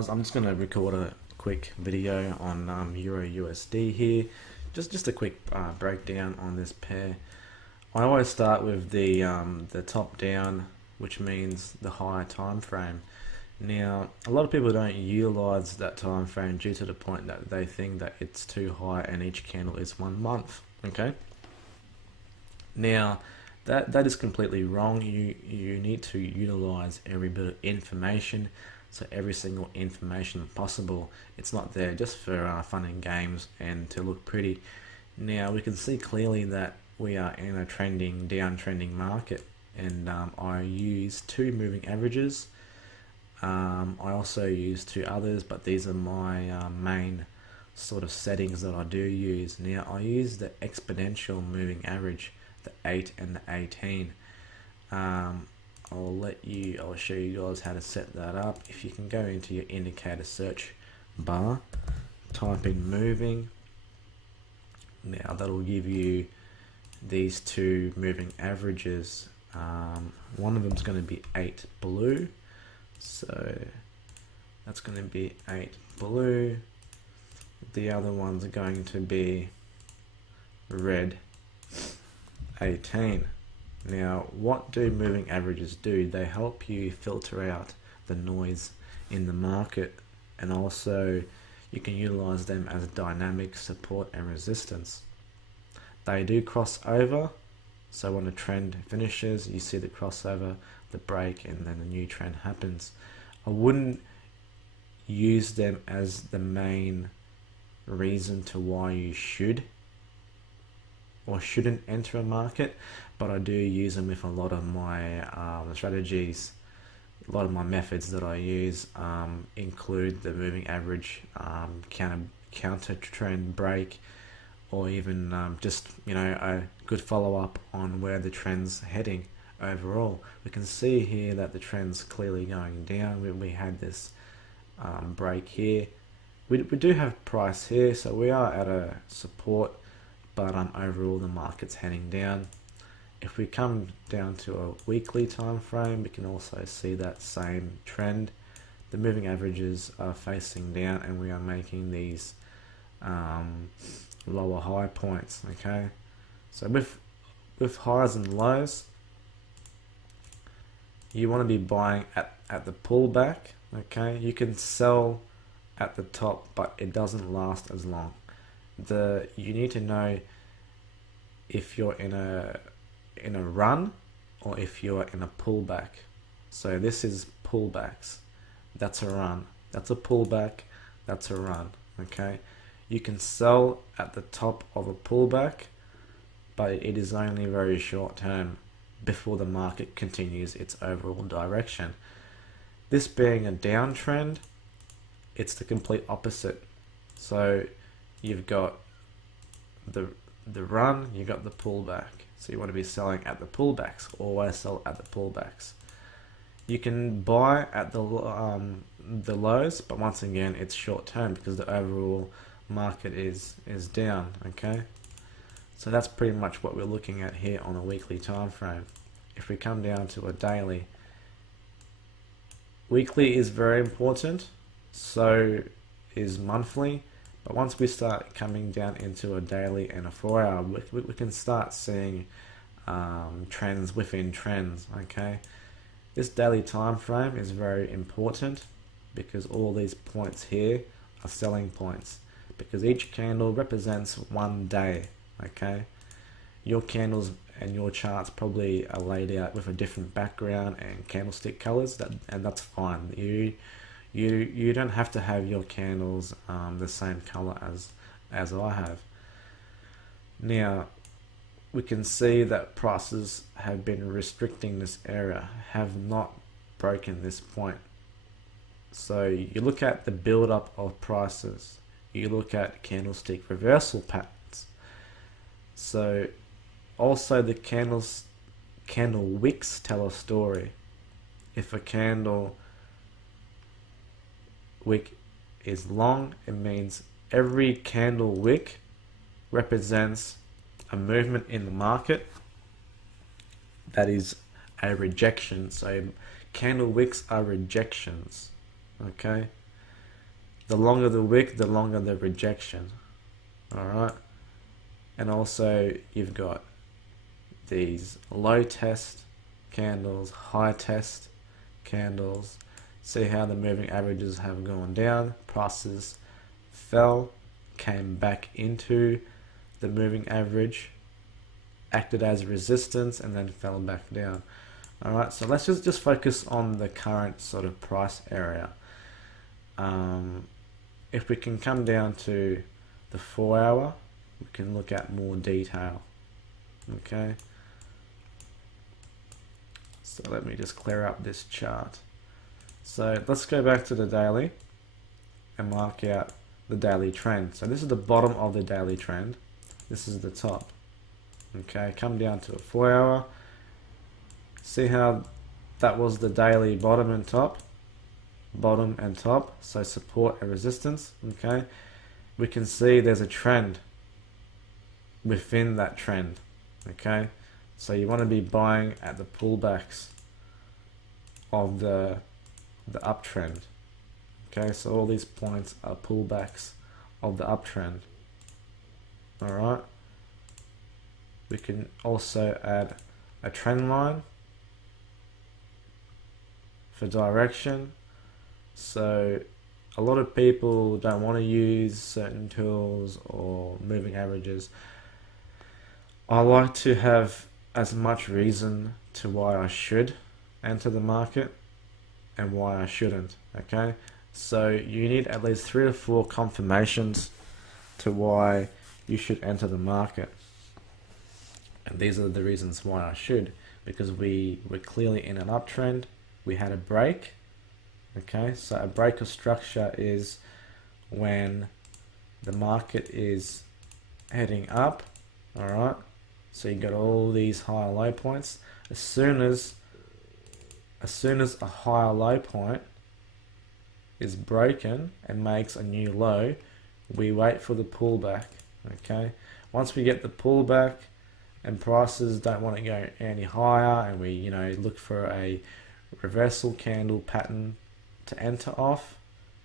guys, I'm just going to record a quick video on Euro USD here. Just a quick breakdown on this pair. I always start with the top down, which means the higher time frame. Now, a lot of people don't utilize that time frame due to the point that they think that it's too high and each candle is 1 month. Okay. Now, that is completely wrong. You need to utilize every bit of information. So every single information possible. It's not there just for fun and games and to look pretty. Now we can see clearly that we are in a downtrending market, and I use 2 moving averages. I also use 2 others, but these are my main sort of settings that I do use. Now I use the exponential moving average, the 8 and the 18. I'll show you guys how to set that up. If you can go into your indicator search bar, type in moving. Now that'll give you these 2 moving averages. One of them is going to be 8 blue, so that's going to be 8 blue. The other ones are going to be red, 18. Now, what do moving averages do? They help you filter out the noise in the market, and also you can utilize them as dynamic support and resistance. They do cross over, so when a trend finishes, you see the crossover, the break, and then a new trend happens. I wouldn't use them as the main reason to why you should or shouldn't enter a market, but I do use them with a lot of my strategies. A lot of my methods that I use include the moving average, counter trend break, or even just a good follow-up on where the trend's heading overall. We can see here that the trend's clearly going down. We had this break here. We do have price here, so we are at a support, but overall the market's heading down. If we come down to a weekly time frame, we can also see that same trend. The moving averages are facing down, and we are making these lower high points. Okay, so with highs and lows, you want to be buying at the pullback. Okay, you can sell at the top, but it doesn't last as long. You need to know if you're in a run or if you're in a pullback. So this is pullbacks. That's a run. That's a pullback. That's a run. Okay, you can sell at the top of a pullback, but it is only very short term before the market continues its overall direction. This being a downtrend, it's the complete opposite. So you've got the run, you got the pullback. So you want to be selling at the pullbacks. Always sell at the pullbacks. You can buy at the lows, but once again, it's short term because the overall market is down. Okay, so that's pretty much what we're looking at here on a weekly time frame. If we come down to a daily, weekly is very important. So is monthly. But once we start coming down into a daily and a 4-hour, we can start seeing trends within trends. Okay, this daily time frame is very important because all these points here are selling points, because each candle represents 1 day. Okay, your candles and your charts probably are laid out with a different background and candlestick colors, and that's fine. You don't have to have your candles the same color as I have. Now we can see that prices have been restricting this area, have not broken this point. So you look at the build up of prices, you look at candlestick reversal patterns. So also the candle wicks tell a story. If a candle wick is long, it means every candle wick represents a movement in the market that is a rejection. So candle wicks are rejections. Okay, The longer the wick, the longer the rejection. Alright. And also you've got these low test candles, high test candles. See how the moving averages have gone down. Prices fell, came back into the moving average, acted as resistance, and then fell back down. Alright, so let's just focus on the current sort of price area. If we can come down to the 4 hour, we can look at more detail. Okay, so let me just clear up this chart. So let's go back to the daily and mark out the daily trend. So this is the bottom of the daily trend. This is the top. Okay, come down to a 4 hour. See how that was the daily bottom and top? Bottom and top, so support and resistance. Okay, we can see there's a trend within that trend. Okay, so you want to be buying at the pullbacks of the uptrend. Okay, so all these points are pullbacks of the uptrend. All right, we can also add a trend line for direction. So a lot of people don't want to use certain tools or moving averages. I like to have as much reason to why I should enter the market and why I shouldn't. Okay, so you need at least 3 to 4 confirmations to why you should enter the market, and these are the reasons why I should, because we're clearly in an uptrend. We had a break. Okay, so a break of structure is when the market is heading up. All right, so you got all these higher low points. As soon as a higher low point is broken and makes a new low, we wait for the pullback. Okay, once we get the pullback and prices don't want to go any higher, and we look for a reversal candle pattern to enter off,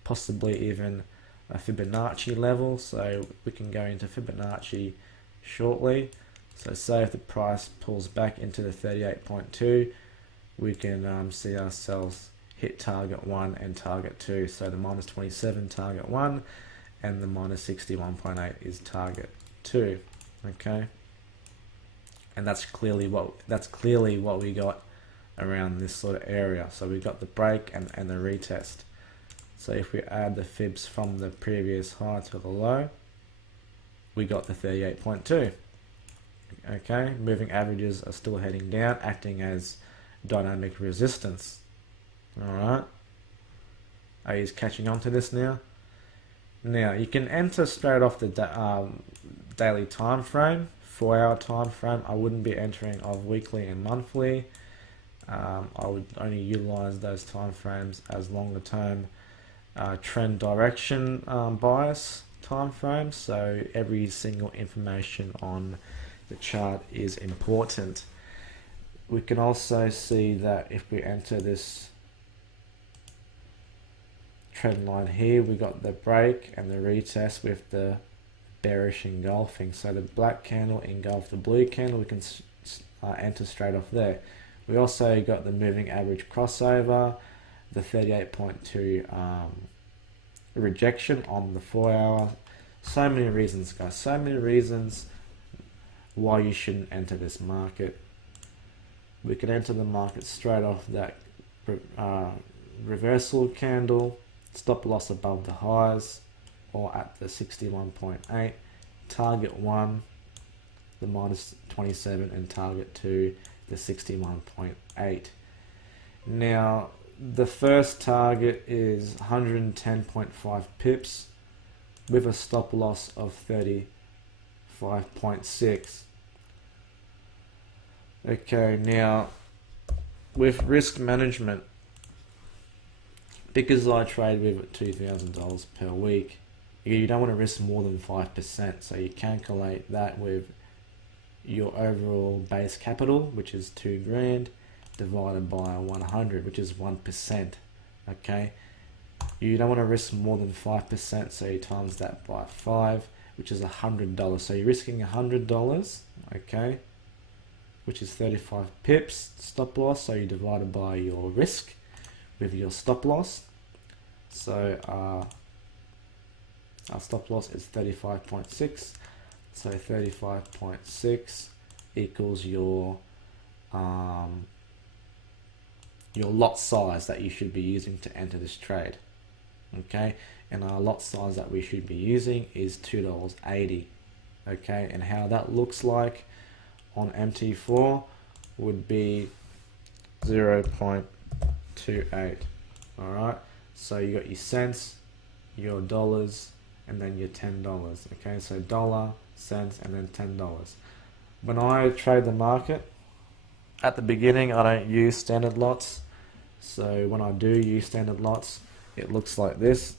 possibly even a Fibonacci level. So we can go into Fibonacci shortly. So say if the price pulls back into the 38.2, we can see ourselves hit target 1 and target 2. So the minus 27 target 1 and the minus 61.8 is target 2. Okay, and that's clearly what we got around this sort of area. So we got the break and the retest. So if we add the fibs from the previous high to the low, we got the 38.2. Okay, moving averages are still heading down, acting as dynamic resistance. Alright, are you catching on to this now? Now you can enter straight off the daily time frame, 4 hour time frame. I wouldn't be entering of weekly and monthly. I would only utilize those time frames as longer term trend direction bias time frames. So every single information on the chart is important. We can also see that if we enter this trend line here, we got the break and the retest with the bearish engulfing. So the black candle engulfed the blue candle, we can enter straight off there. We also got the moving average crossover, the 38.2 rejection on the 4 hour. So many reasons, guys. So many reasons why you shouldn't enter this market. We can enter the market straight off that reversal candle, stop loss above the highs, or at the 61.8, target 1, the minus 27, and target 2, the 61.8. Now the first target is 110.5 pips with a stop loss of 35.6. Okay, now with risk management, because I trade with $2,000 per week, you don't want to risk more than 5%. So you calculate that with your overall base capital, which is 2 grand, divided by 100, which is 1%. Okay, You don't want to risk more than 5%, so you times that by 5, which is $100. So you're risking $100, okay, which is 35 pips stop loss. So you divide it by your risk with your stop loss. So our stop loss is 35.6. So 35.6 equals your lot size that you should be using to enter this trade. Okay, and our lot size that we should be using is $2.80. Okay, and how that looks like on MT4 would be 0.28. all right, so you got your cents, your dollars, and then your $10. Okay, so dollar, cents, and then $10. When I trade the market at the beginning, I don't use standard lots. So when I do use standard lots, it looks like this.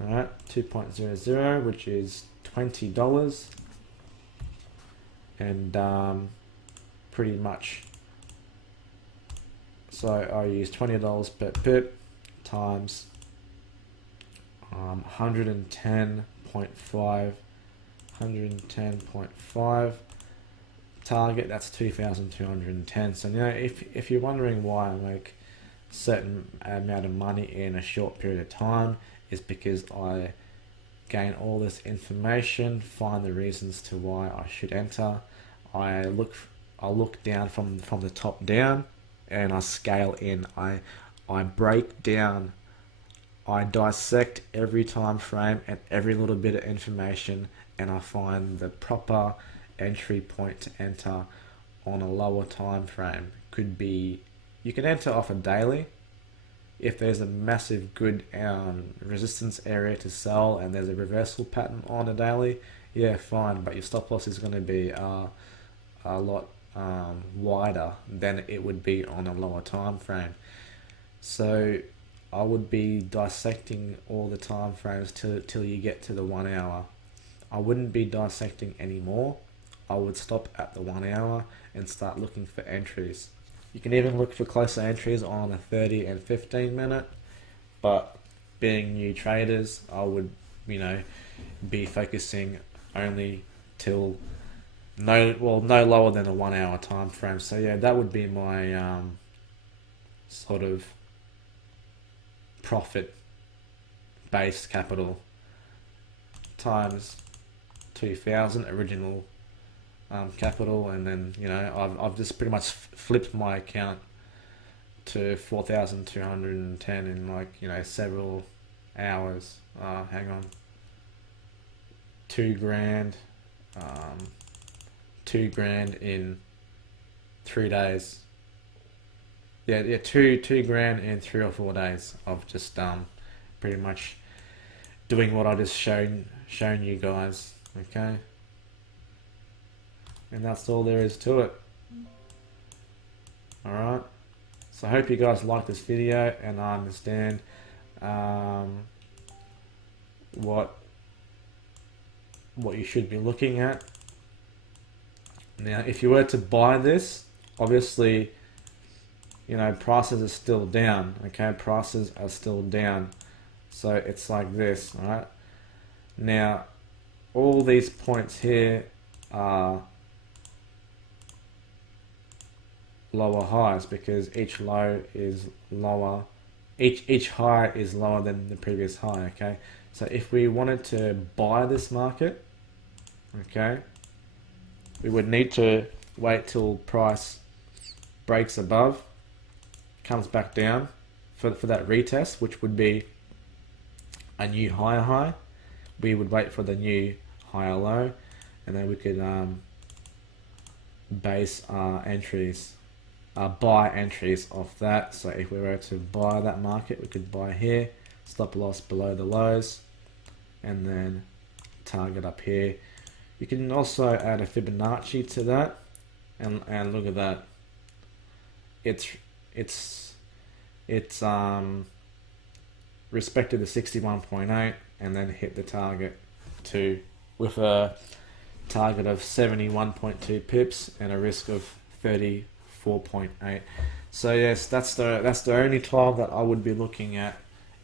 All right, 2.00, which is $20, and pretty much. So I use $20 per pip times 110.5 target. That's 2,210. So now, if you're wondering why I make certain amount of money in a short period of time, is because I gain all this information, find the reasons to why I should enter. I look down from the top down, and I scale in. I break down, I dissect every time frame and every little bit of information, and I find the proper entry point to enter on a lower time frame. Could be, you can enter off a daily if there's a massive good resistance area to sell and there's a reversal pattern on a daily. Yeah, fine, but your stop loss is going to be a lot wider than it would be on a lower time frame. So I would be dissecting all the time frames till you get to the 1 hour. I wouldn't be dissecting anymore. I would stop at the 1 hour and start looking for entries. You can even look for closer entries on a 30 and 15 minute, but being new traders, I would, be focusing only till no lower than a 1 hour time frame. So yeah, that would be my sort of profit based capital times 2,000 original capital, and then I've just pretty much flipped my account to 4,210 in several hours. Hang on, $2,000, $2,000 in 3 days. Yeah, $2,000 in 3 or 4 days of just pretty much doing what I just shown you guys. Okay. And that's all there is to it. Alright, so I hope you guys like this video, and I understand what you should be looking at. Now, if you were to buy this, obviously, prices are still down. Okay, prices are still down. So it's like this. Alright, now all these points here are lower highs because each low is lower, each high is lower than the previous high. Okay, so if we wanted to buy this market, okay, we would need to wait till price breaks above, comes back down for that retest, which would be a new higher high. We would wait for the new higher low, and then we could base our entries, buy entries off that. So if we were to buy that market, we could buy here, stop loss below the lows, and then target up here. You can also add a Fibonacci to that, and look at that. It's respected the 61.8 and then hit the target with a target of 71.2 pips and a risk of 34.8. So yes, that's the only time that I would be looking at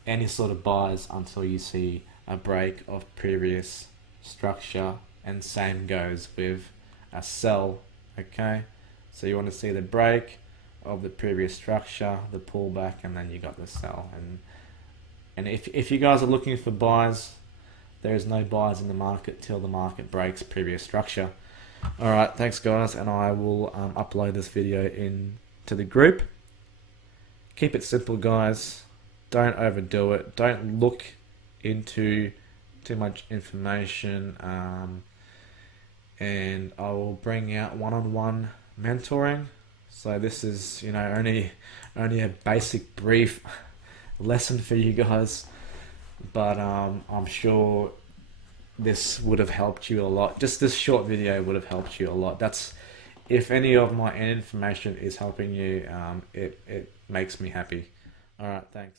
any sort of buys until you see a break of previous structure, and same goes with a sell. Okay, so you want to see the break of the previous structure, the pullback, and then you got the sell. And if you guys are looking for buys, there is no buys in the market till the market breaks previous structure. Alright, thanks guys, and I will upload this video into the group. Keep it simple guys, don't overdo it, don't look into too much information, and I will bring out one-on-one mentoring. So this is, only a basic brief lesson for you guys, but I'm sure this would have helped you a lot. Just this short video would have helped you a lot. That's, if any of my information is helping you, it makes me happy. All right, thanks.